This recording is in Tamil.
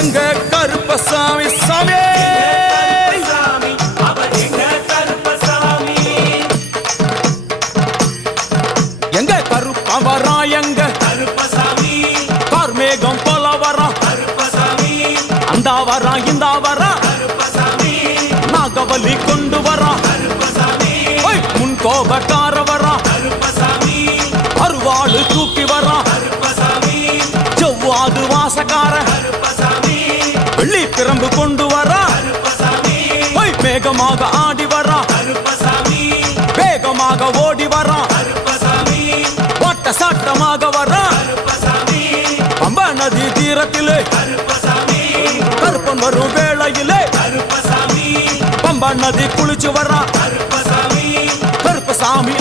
எங்க கருப்பசாமி சாமி எங்க கருப்பா வரா எங்க கருப்பசாமி கார்மேகம் போல வரா கருப்பசாமி அந்த வரா இந்த வரா கருப்பசாமி நாகவலி கொண்டு வரா கருப்பசாமி முன் கோபக்கார வரா கருப்பசாமி அருவாளு தூக்கி வரா கருப்பசாமி செவ்வாது வாசக்கார கருப்பசாமி வெள்ளி பிரம்பு கொண்டு வரா கருப்பசாமி மேகமாக ஆடி வரா கருப்பசாமி வேகமாக ஓடி வரா கருப்பசாமி ஓட்ட சாட்டமாக வரா கருப்பசாமி பம்பா நதி தீரத்திலே கருப்பசாமி கருப்பன் வரும் வேளையிலே கருப்பசாமி பம்பா நதி குளிச்சு வரா கருப்பசாமி கருப்பசாமி